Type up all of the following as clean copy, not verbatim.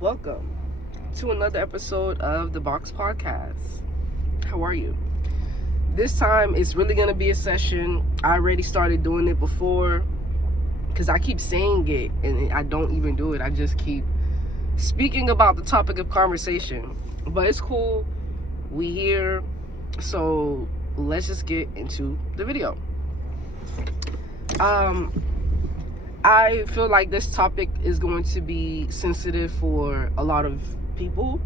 Welcome to another episode of the Box Podcast. How are you? This time it's really going to be a session. I already started doing it before because I keep saying it and I don't even do it. I just keep speaking about the topic of conversation. But it's cool. We here. So let's just get into the video. I feel like this topic is going to be sensitive for a lot of people,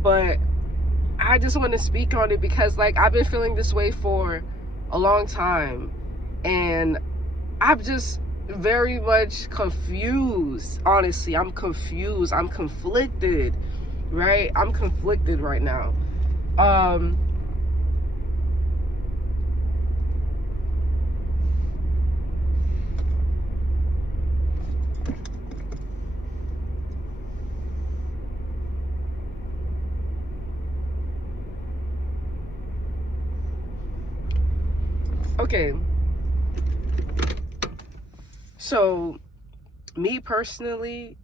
but I just want to speak on it because I've been feeling this way for a long time, and I'm just very much confused. Honestly, I'm confused. I'm conflicted, right? I'm conflicted right now. Okay. So, me personally,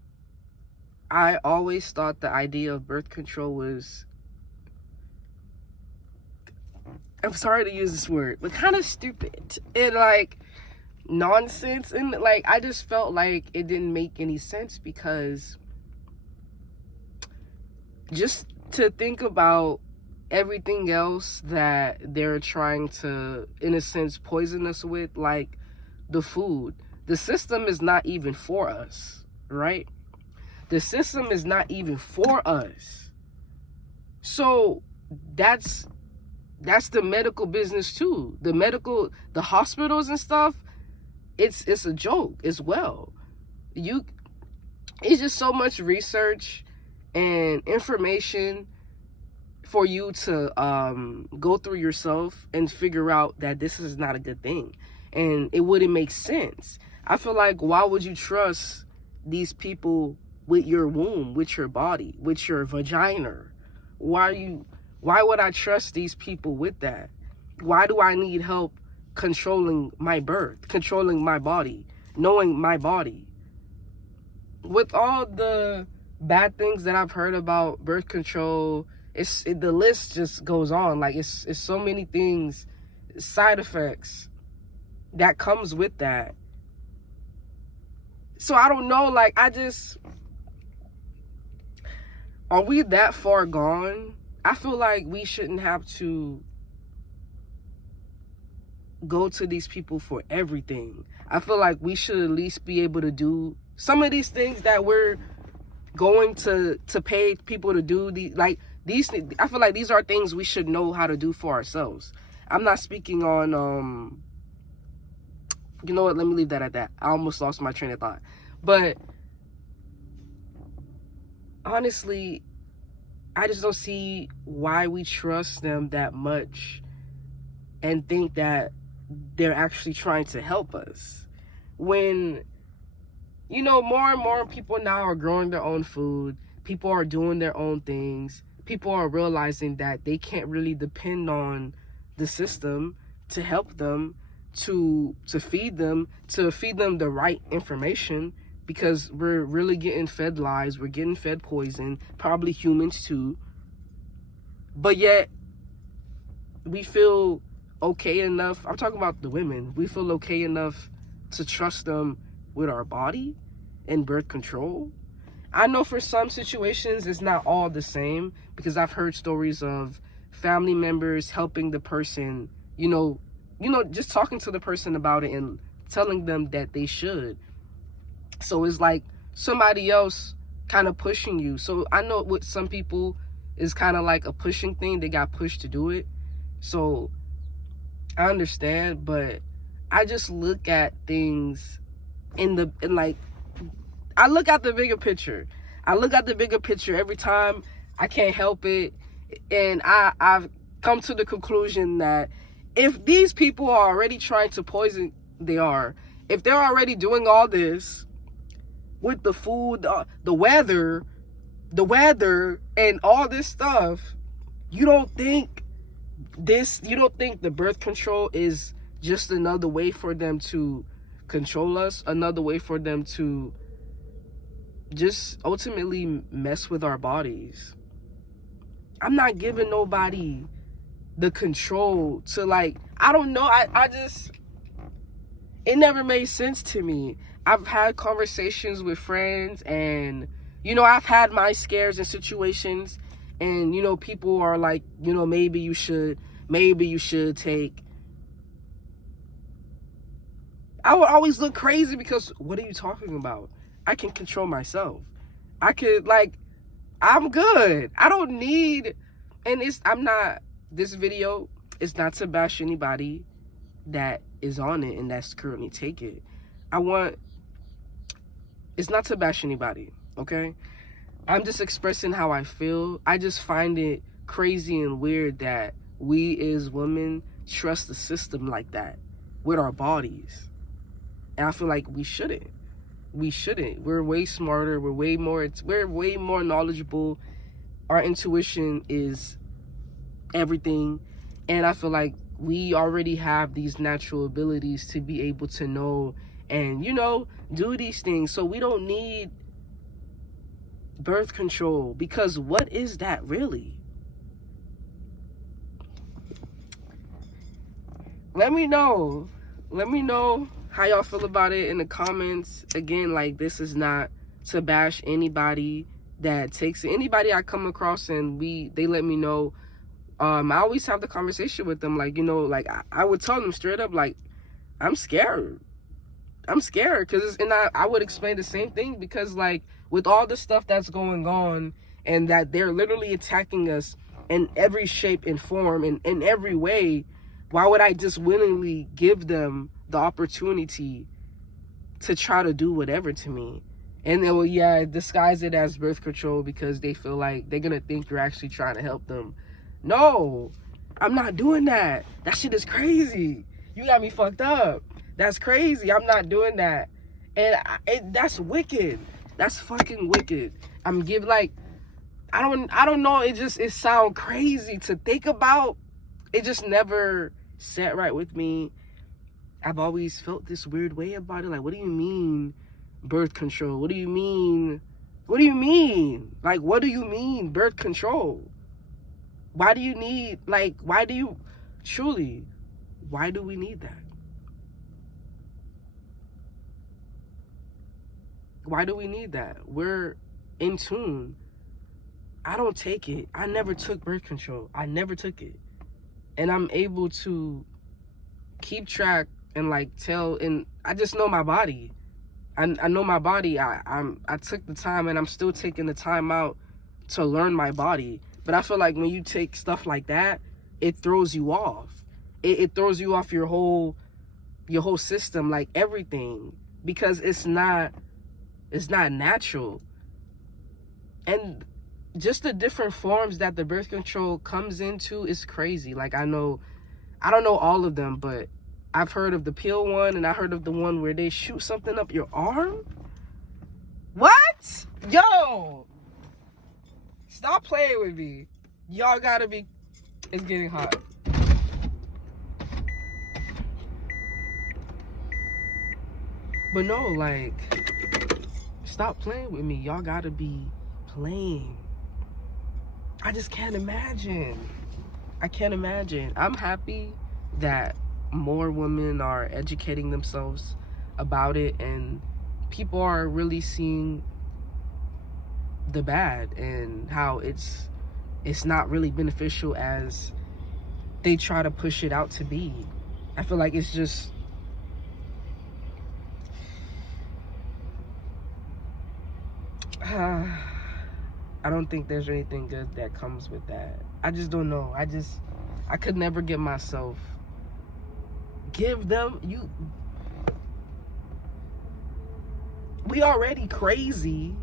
I always thought the idea of birth control was, I'm sorry to use this word, but kind of stupid and nonsense. And I just felt like it didn't make any sense because just to think about everything else that they're trying to, in a sense, poison us with, like the food. The system is not even for us, right? The system is not even for us. So that's the medical business too. The hospitals and stuff, it's a joke as well. It's just so much research and information for you to go through yourself and figure out that this is not a good thing. And it wouldn't make sense. I feel like, why would you trust these people with your womb, with your body, with your vagina? Why would I trust these people with that? Why do I need help controlling my birth, controlling my body, knowing my body? With all the bad things that I've heard about birth control, the list just goes on. It's so many things, side effects that comes with that. So I don't know, are we that far gone? I feel like we shouldn't have to go to these people for everything. I feel like we should at least be able to do some of these things that we're going to pay people to do. I feel like these are things we should know how to do for ourselves. I'm not speaking on you know what, let me leave that at that. I almost lost my train of thought. But honestly, I just don't see why we trust them that much and think that they're actually trying to help us. When, more and more people now are growing their own food, people are doing their own things, people are realizing that they can't really depend on the system to help them, to feed them the right information, because we're really getting fed lies, we're getting fed poison, probably humans too. But yet we feel okay enough, I'm talking about the women, we feel okay enough to trust them with our body and birth control. I know for some situations it's not all the same, because I've heard stories of family members helping the person, just talking to the person about it and telling them that they should. So it's like somebody else kind of pushing you. So I know with some people it's kind of like a pushing thing. They got pushed to do it. So I understand, but I just look at things I look at the bigger picture. I look at the bigger picture every time. I can't help it. And I've come to the conclusion that if these people are already trying to poison, if they're already doing all this with the food, the weather, and all this stuff, you don't think the birth control is just another way for them to control us, another way for them to just ultimately mess with our bodies. I'm not giving nobody the control to, like, I don't know. I just, it never made sense to me. I've had conversations with friends, and, you know, I've had my scares and situations, and, you know, people are like, you know, maybe you should take. I would always look crazy because, what are you talking about? I can control myself. I could, like, I'm good. I don't need, and I'm not, this video is not to bash anybody that is on it and that's currently take it. It's not to bash anybody, okay? I'm just expressing how I feel. I just find it crazy and weird that we as women trust the system like that with our bodies. And I feel like we shouldn't. We're way smarter. We're way more knowledgeable. Our intuition is everything. And I feel like we already have these natural abilities to be able to know and, you know, do these things. So we don't need birth control, because what is that really? Let me know how y'all feel about it in the comments. Again, like, this is not to bash anybody that takes it. Anybody I come across and they let me know, I always have the conversation with them, like, you know, like, I would tell them straight up, like, I'm scared because, and I would explain the same thing, because, like, with all the stuff that's going on and that they're literally attacking us in every shape and form and in every way, why would I just willingly give them the opportunity to try to do whatever to me? And then, well, yeah, disguise it as birth control because they feel like they're gonna think you're actually trying to help them. No, I'm not doing that. That shit is crazy. You got me fucked up. That's crazy. I'm not doing that. And that's wicked. That's fucking wicked. I'm giving, like, I don't know. It sounds crazy to think about. It just never sat right with me. I've always felt this weird way about it. Like, what do you mean birth control? What do you mean? What do you mean? Like, what do you mean birth control? Why do you need, like, why do we need that? Why do we need that? We're in tune. I don't take it. I never took birth control. I never took it. And I'm able to keep track and, like, tell, and I just know my body. I know my body. I took the time, and I'm still taking the time out to learn my body. But I feel like when you take stuff like that, it throws you off. It throws you off your whole system, like, everything, because it's not natural. And just the different forms that the birth control comes into is crazy. Like, I don't know all of them, but I've heard of the pill one, and I heard of the one where they shoot something up your arm. What? Yo, stop playing with me. Y'all gotta be, it's getting hot. But no, like, stop playing with me. Y'all gotta be playing. I just can't imagine. I can't imagine. I'm happy that more women are educating themselves about it, and people are really seeing the bad and how it's not really beneficial as they try to push it out to be. I feel like it's just, I don't think there's anything good that comes with that. I just don't know. I could never give myself, we already crazy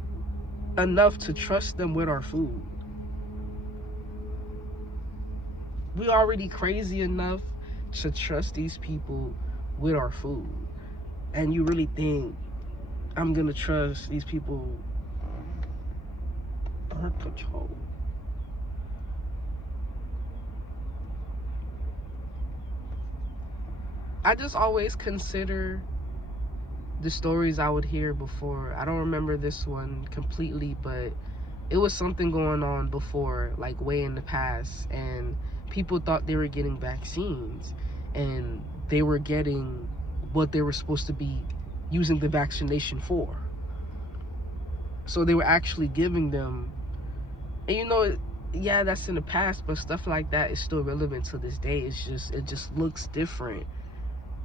enough to trust them with our food. We already crazy enough to trust these people with our food. And you really think I'm gonna trust these people? Birth control. I just always consider the stories I would hear before. I don't remember this one completely, but it was something going on before, like way in the past, and people thought they were getting vaccines, and they were getting what they were supposed to be using the vaccination for. So they were actually giving them, and you know, yeah, that's in the past, but stuff like that is still relevant to this day. It just looks different,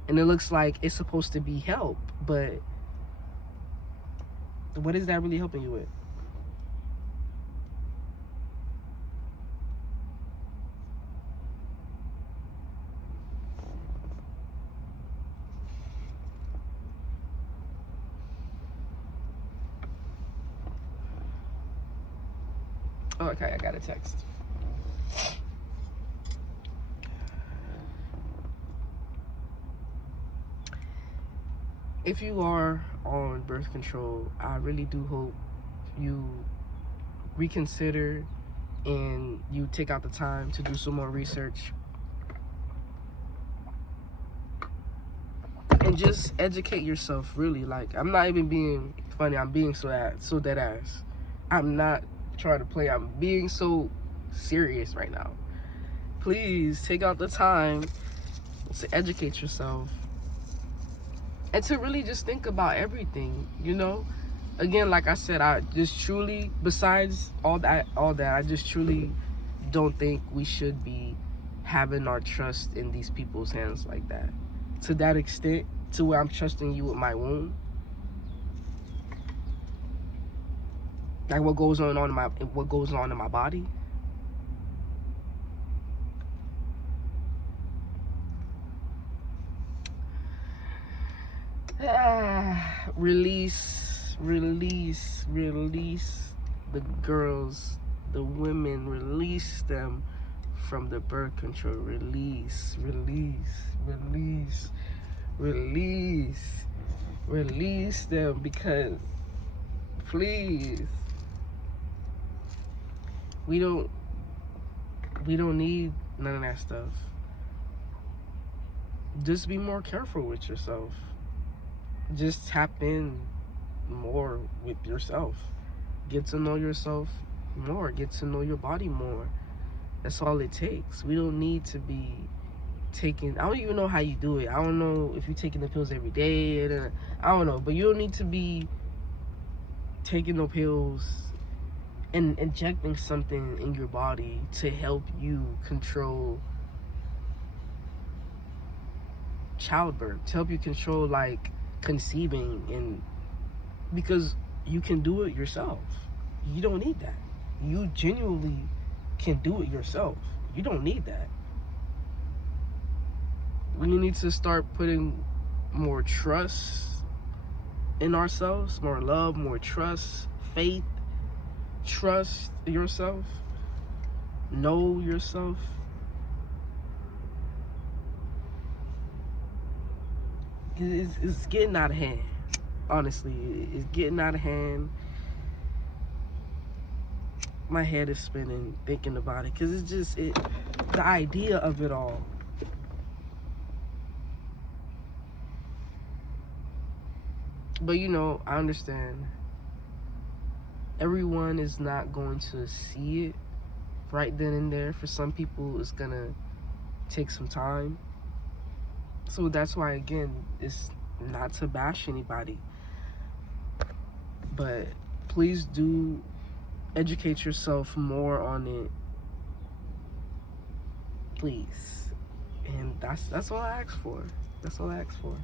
and it looks like it's supposed to be help, but what is that really helping you with? Oh, okay, I got a text. If you are on birth control, I really do hope you reconsider and you take out the time to do some more research and just educate yourself, really. Like, I'm not even being funny, I'm being so dead ass. I'm not trying to play, I'm being so serious right now. Please take out the time to educate yourself and to really just think about everything, you know. Again, like I said, I just truly, besides all that, I just truly don't think we should be having our trust in these people's hands like that, to that extent, to where I'm trusting you with my womb. Like what goes on in my body. Release the girls, the women, release them from the birth control. Release them, because please, we don't need none of that stuff. Just be more careful with yourself. Just tap in more with yourself. Get to know yourself more. Get to know your body more. That's all it takes. We don't need to be taking, I don't even know how you do it. I don't know if you're taking the pills every day. I don't know. But you don't need to be taking the pills and injecting something in your body to help you control childbirth, to help you control, like, conceiving, and because you can do it yourself. You don't need that. You genuinely can do it yourself. You don't need that. We need to start putting more trust in ourselves, more love, more trust, faith. Trust yourself. Know yourself. It's getting out of hand. Honestly, it's getting out of hand. My head is spinning thinking about it, because it's just the idea of it all. But you know, I understand. Everyone is not going to see it right then and there. For some people, it's gonna take some time. So that's why, again, it's not to bash anybody, but please do educate yourself more on it, please. And that's all I ask for. That's all I ask for.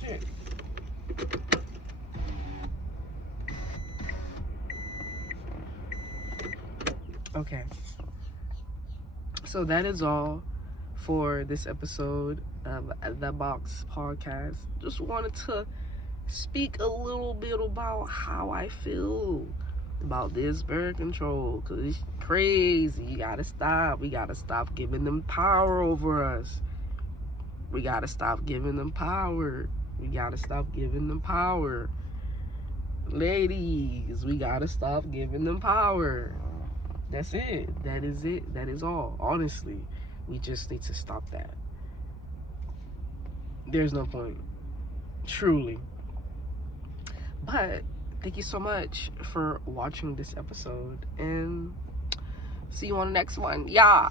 Shit. Okay, so that is all for this episode of The Box Podcast. Just wanted to speak a little bit about how I feel about this birth control, because it's crazy. You gotta stop. We gotta stop giving them power over us. We gotta stop giving them power. We gotta stop giving them power. Ladies, we gotta stop giving them power. That's it. That is it. That is all. Honestly, we just need to stop that. There's no point. Truly. But thank you so much for watching this episode, and see you on the next one. Yeah.